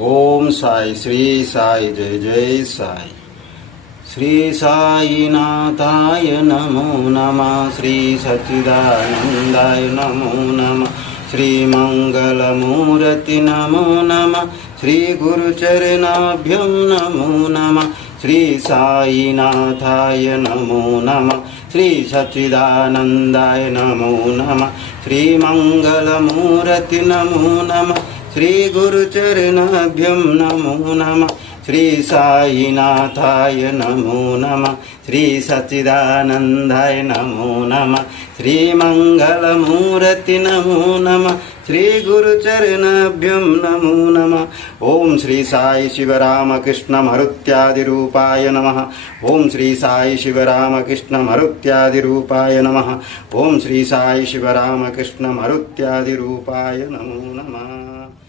ओम साई श्री साई जय जय साई। श्री साईनाथाय नमो नमः। श्री सच्चिदानंदाय नमो नमः। श्री मंगलमूर्ति नमो नमः। श्री गुरुचरणाभ्यं नमो नमः। श्री साईनाथाय नमो नमः। श्री सच्चिदानंदाय नमो नमः। श्री मंगलमूर्ति नमो नमः। श्री गुरुचरणाभ्यं नमो नमः। श्री साईनाथाय नमो नमः। श्री सच्चिदानंदाय नमो नमः। श्री मंगलमूर्ति नमो नमः। श्री गुरुचरणाभ्यं नमो नमः। ओम श्री साई शिवरामकृष्ण मरुत्यादिरूपाय नमः। ओम श्री साई शिवरामकृष्ण मरुत्यादिरूपाय नमः। ओम श्री साई शिवरामकृष्ण मरुत्यादिरूपाय नमो नमः।